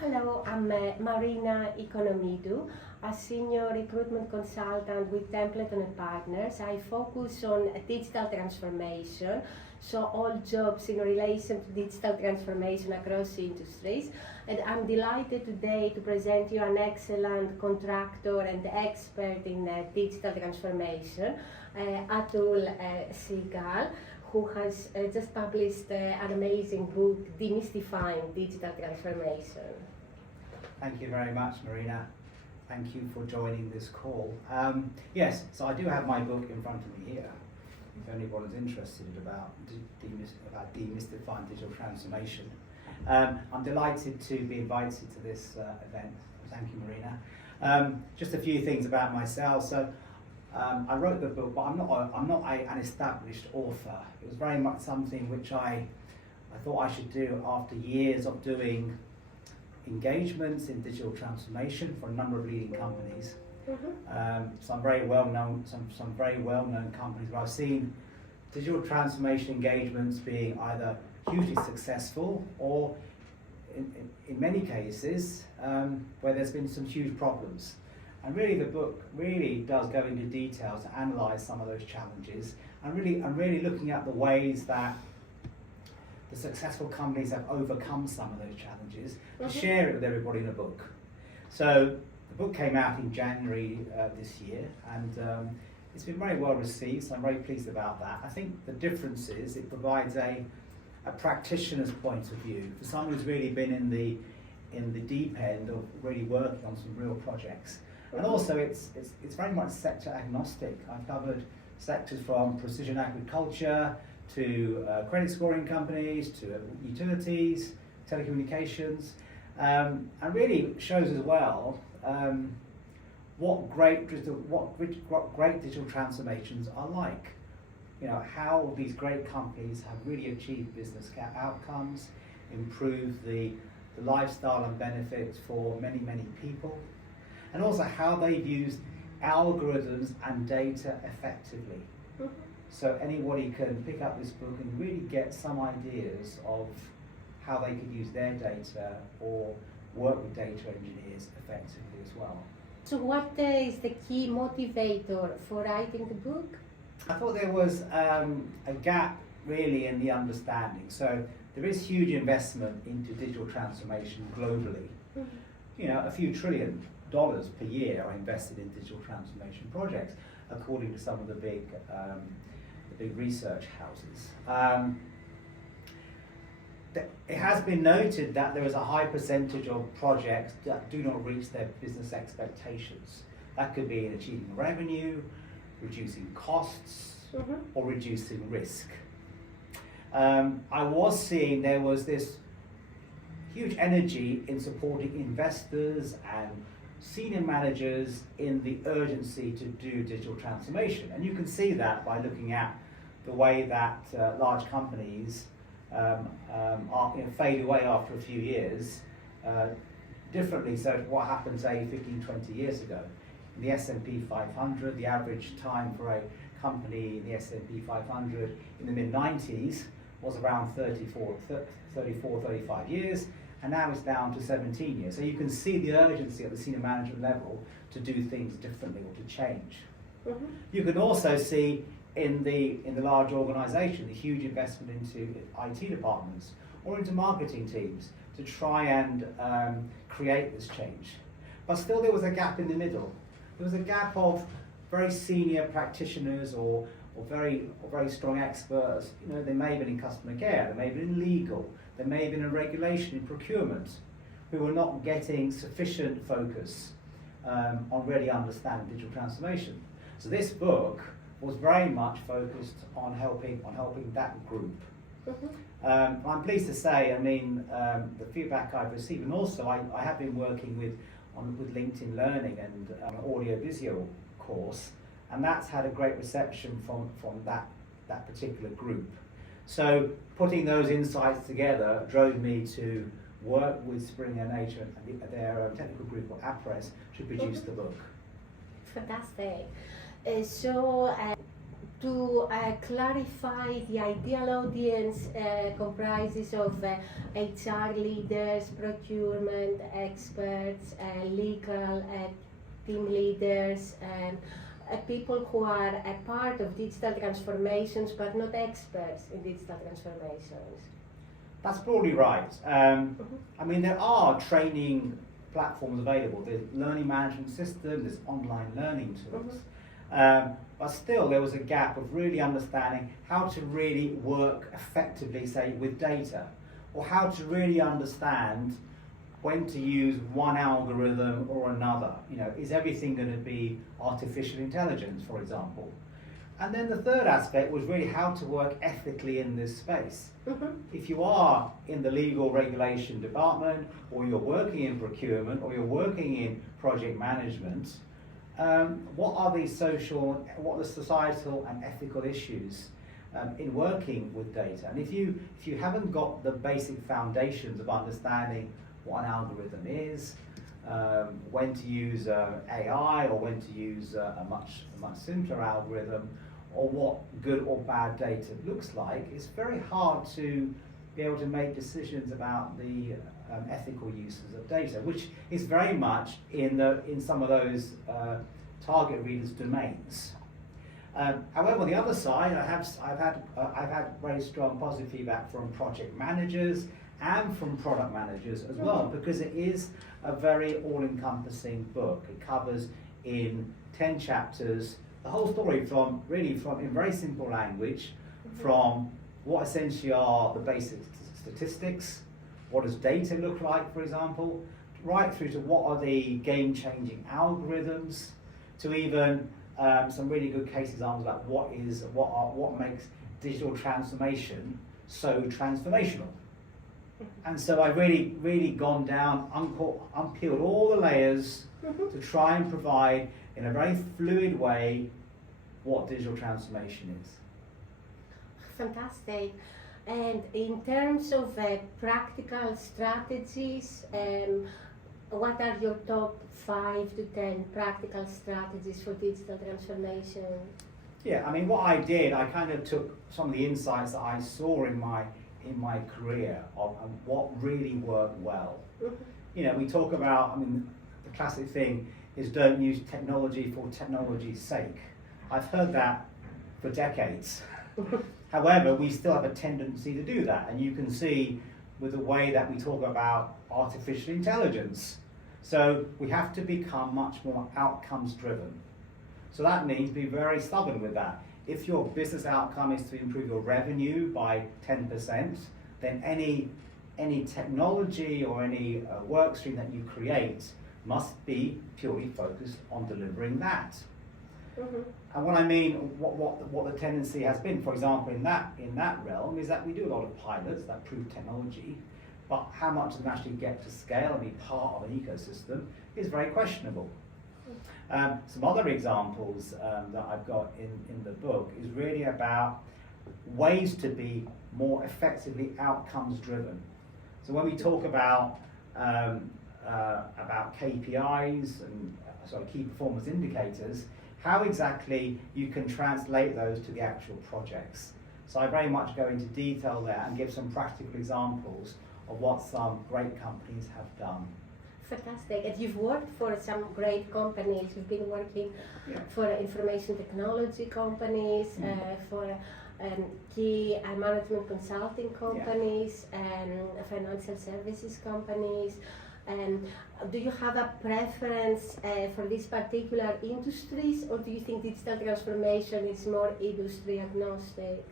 Hello, I'm Marina Economidou, a senior recruitment consultant with Attul and Partners. I focus on digital transformation, so all jobs in relation to digital transformation across industries. And I'm delighted today to present you an excellent contractor and expert in digital transformation, Attul Sehgal, who has just published an amazing book, Demystifying Digital Transformation. Thank you very much, Marina. Thank you for joining this call. Yes, so I do have my book in front of me here, if anyone is interested about demystifying digital transformation. I'm delighted to be invited to this event. Thank you, Marina. Just a few things about myself. So, I wrote the book, but I'm not an established author. It was very much something which I thought I should do after years of doing engagements in digital transformation for a number of leading companies. Some very well known companies where I've seen digital transformation engagements being either hugely successful or in many cases where there's been some huge problems. And really the book really does go into detail to analyse some of those challenges and really looking at the ways that the successful companies have overcome some of those challenges to share it with everybody in a book. So the book came out in January this year, and it's been very well received, so I'm very pleased about that. I think the difference is it provides a practitioner's point of view for someone who's really been in the deep end of really working on some real projects. And also it's very much sector agnostic. I've covered sectors from precision agriculture to credit scoring companies, to utilities, telecommunications, and really shows as well what great digital transformations are like. You know, how these great companies have really achieved business outcomes, improved the lifestyle and benefits for many people, and also how they've used algorithms and data effectively. So anybody can pick up this book and really get some ideas of how they could use their data or work with data engineers effectively as well. So what is the key motivator for writing the book? I thought there was a gap really in the understanding. So there is huge investment into digital transformation globally. You know, a few $1 trillion per year are invested in digital transformation projects, according to some of the big research houses. It has been noted that there is a high percentage of projects that do not reach their business expectations. That could be in achieving revenue, reducing costs, or reducing risk. I was seeing there was this huge energy in supporting investors and senior managers in the urgency to do digital transformation. And you can see that by looking at the way that large companies fade away after a few years, differently so to what happened, say, 15, 20 years ago. In the S&P 500, the average time for a company in the S&P 500 in the mid-90s was around 34, 35 years, and now it's down to 17 years. So you can see the urgency at the senior management level to do things differently or to change. You can also see in the large organisation the huge investment into IT departments or into marketing teams to try and create this change. But still there was a gap in the middle. There was a gap of very senior practitioners or very strong experts. You know, they may have been in customer care, they may have been in legal, they may have been in regulation, in procurement, who were not getting sufficient focus on really understanding digital transformation. So this book was very much focused on helping that group. I'm pleased to say, I mean, the feedback I've received, and also I have been working with LinkedIn Learning and an audio-visual course, and that's had a great reception from that particular group. So putting those insights together drove me to work with Springer Nature and their technical group, or APRES, to produce the book. Fantastic. So to clarify the ideal audience comprises of HR leaders, procurement experts, legal team leaders, people who are a part of digital transformations but not experts in digital transformations. That's broadly right. I mean, there are training platforms available. There's learning management systems, there's online learning tools. But still, there was a gap of really understanding how to really work effectively, say, with data, or how to really understand when to use one algorithm or another. You know, is everything going to be artificial intelligence, for example? And then the third aspect was really how to work ethically in this space. If you are in the legal regulation department, or you're working in procurement, or you're working in project management, what are the social, what are the societal and ethical issues in working with data? And if you haven't got the basic foundations of understanding what an algorithm is, when to use AI, or when to use a much simpler algorithm, or what good or bad data looks like, it's very hard to be able to make decisions about the ethical uses of data, which is very much in some of those target readers' domains. However, on the other side, I've had very strong positive feedback from project managers and from product managers as well, because it is a very all-encompassing book. It covers in 10 chapters the whole story from in very simple language, from what essentially are the basic statistics, what does data look like, for example, right through to what are the game-changing algorithms, to even some really good case examples like what makes digital transformation so transformational. And so I've really gone down, unpeeled all the layers to try and provide in a very fluid way what digital transformation is. Fantastic. And in terms of practical strategies, what are your top 5 to 10 practical strategies for digital transformation? Yeah, I mean, what I did, I kind of took some of the insights that I saw in my career of what really worked well. You know, we talk about, I mean, the classic thing is don't use technology for technology's sake. I've heard that for decades. However, we still have a tendency to do that, and you can see with the way that we talk about artificial intelligence. So we have to become much more outcomes driven. So that means be very stubborn with that. If your business outcome is to improve your revenue by 10%, then any technology or any work stream that you create must be purely focused on delivering that. And what I mean, what the tendency has been, for example, in that realm, is that we do a lot of pilots that prove technology, but how much of them actually get to scale and be part of an ecosystem is very questionable. Some other examples that I've got in the book is really about ways to be more effectively outcomes driven. So when we talk about KPIs and key performance indicators, how exactly you can translate those to the actual projects. So I very much go into detail there and give some practical examples of what some great companies have done. Fantastic. And you've worked for some great companies. You've been working for information technology companies, for key management consulting companies, financial services companies. Do you have a preference for these particular industries, or do you think digital transformation is more industry agnostic?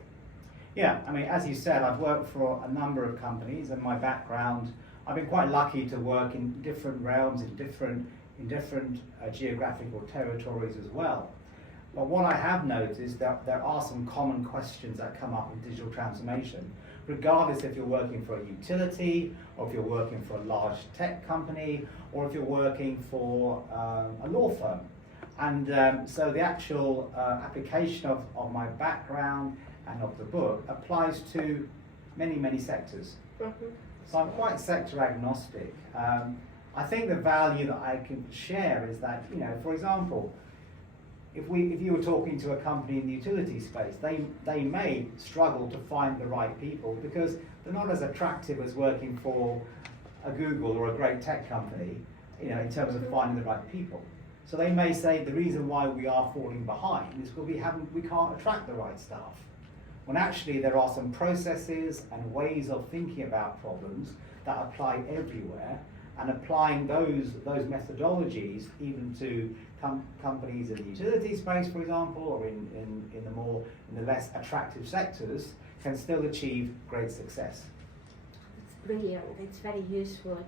Yeah, I mean, as you said, I've worked for a number of companies, and my background, I've been quite lucky to work in different realms, in different geographical territories as well. But what I have noticed that there are some common questions that come up in digital transformation, regardless if you're working for a utility, or if you're working for a large tech company, or if you're working for a law firm. And so the actual application of my background and of the book applies to many sectors. So I'm quite sector agnostic. I think the value that I can share is that, you know, for example, if you were talking to a company in the utility space, they may struggle to find the right people because they're not as attractive as working for a Google or a great tech company, you know, in terms of finding the right people. So they may say the reason why we are falling behind is because we can't attract the right staff. When actually there are some processes and ways of thinking about problems that apply everywhere, and applying those methodologies even to companies in the utility space, for example, or in the less attractive sectors, can still achieve great success. It's brilliant. It's very useful.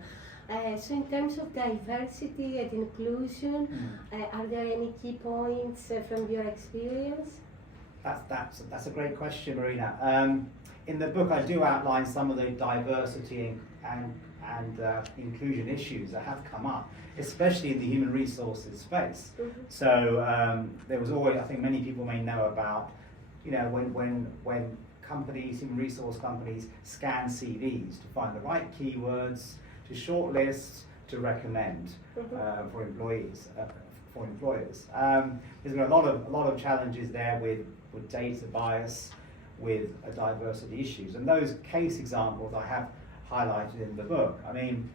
So in terms of diversity and inclusion, are there any key points from your experience? That's a great question, Marina. In the book, I do outline some of the diversity and inclusion issues that have come up, especially in the human resources space. So there was always, I think many people may know about, you know, when companies, human resource companies, scan CVs to find the right keywords, to shortlist, to recommend for employees, for employers. There's been a lot of challenges there with data bias, with diversity issues, and those case examples I have highlighted in the book. I mean,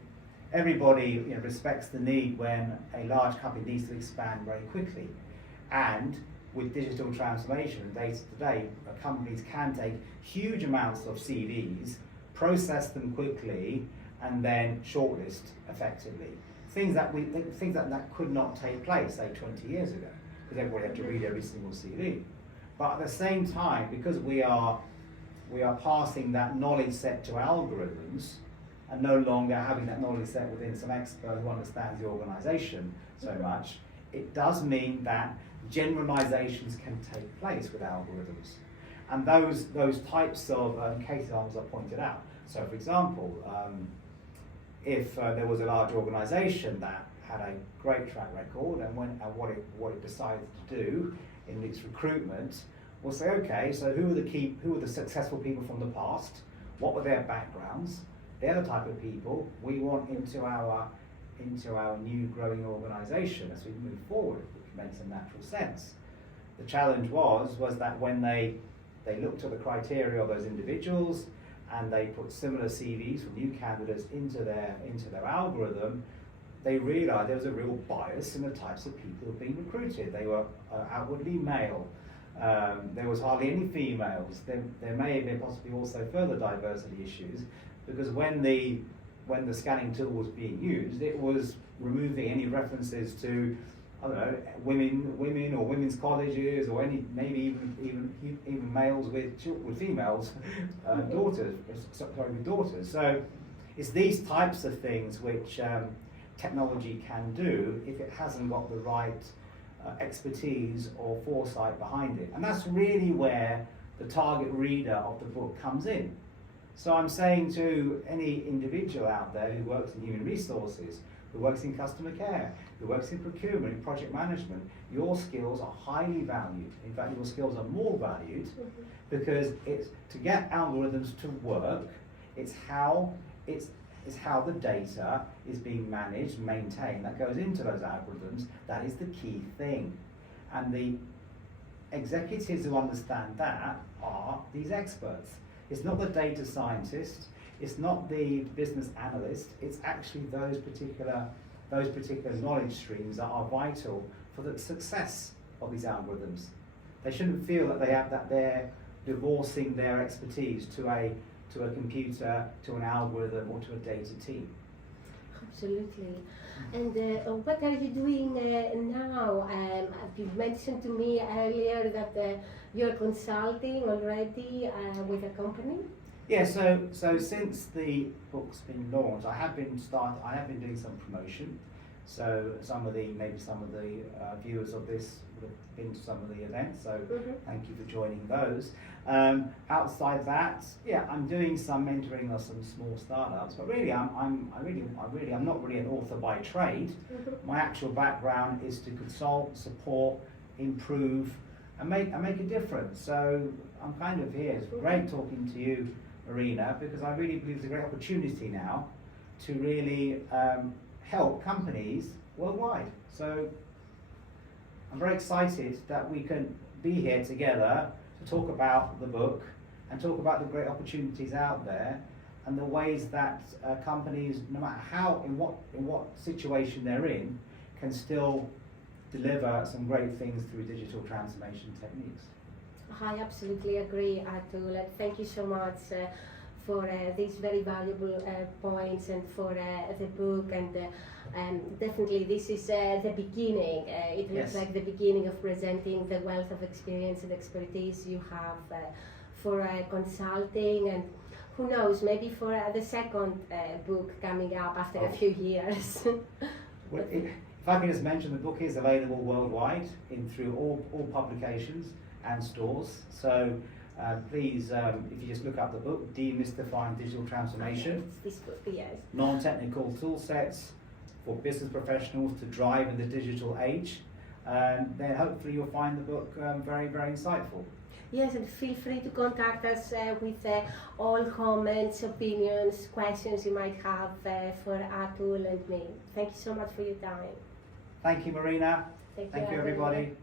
everybody, you know, respects the need when a large company needs to expand very quickly, and with digital transformation and data today, companies can take huge amounts of CVs, process them quickly, and then shortlist effectively. Things that could not take place, say 20 years ago, because everybody had to read every single CV. But at the same time, because we are passing that knowledge set to algorithms, and no longer having that knowledge set within some expert who understands the organisation so much, it does mean that generalizations can take place with algorithms. And those types of case examples are pointed out. So for example, if there was a large organisation that had a great track record and what it decided to do in its recruitment, we'll say, okay, so who are the successful people from the past? What were their backgrounds? They're the type of people we want into our new growing organisation as we move forward, which makes a natural sense. The challenge was that when they looked at the criteria of those individuals and they put similar CVs from new candidates into their algorithm, they realised there was a real bias in the types of people who were being recruited. They were outwardly male. There was hardly any females. There may have been possibly also further diversity issues, because when the scanning tool was being used, it was removing any references to, I don't know, women or women's colleges, or maybe even males with females, with daughters. So it's these types of things which technology can do if it hasn't got the right expertise or foresight behind it. And that's really where the target reader of the book comes in. So I'm saying to any individual out there who works in human resources, who works in customer care, who works in procurement, in project management, your skills are highly valued. In fact, your skills are more valued because it's to get algorithms to work, it's how the data is being managed, maintained, that goes into those algorithms. That is the key thing. And the executives who understand that are these experts. It's not the data scientist, it's not the business analyst, it's actually those particular knowledge streams that are vital for the success of these algorithms. They shouldn't feel that they're divorcing their expertise to a computer, to an algorithm, or to a data team. Absolutely. And what are you doing now? You mentioned to me earlier that you're consulting already with a company. Yeah. So since the book's been launched, I have been doing some promotion. So maybe some of the viewers of this would have been to some of the events. So thank you for joining those. Outside that, yeah, I'm doing some mentoring of some small startups. But really, I'm not really an author by trade. My actual background is to consult, support, improve, and make a difference. So I'm kind of here. It's great talking to you, Marina, because I really believe it's a great opportunity now to really help companies worldwide. So I'm very excited that we can be here together to talk about the book and talk about the great opportunities out there and the ways that companies, no matter in what situation they're in, can still deliver some great things through digital transformation techniques. I absolutely agree, Attul. Thank you so much for these very valuable points and for the book. And definitely this is the beginning. It looks Yes. like the beginning of presenting the wealth of experience and expertise you have for consulting, and who knows, maybe for the second book coming up after a few years. Well, if I can just mention, the book is available worldwide through all publications and stores. So please, if you just look up the book, Demystifying Digital Transformation, It's this book, yes. non-technical tool sets for business professionals to drive in the digital age, then hopefully you'll find the book very, very insightful. Yes, and feel free to contact us with all comments, opinions, questions you might have for Attul and me. Thank you so much for your time. Thank you, Marina. Thank Thank you, everyone. everybody.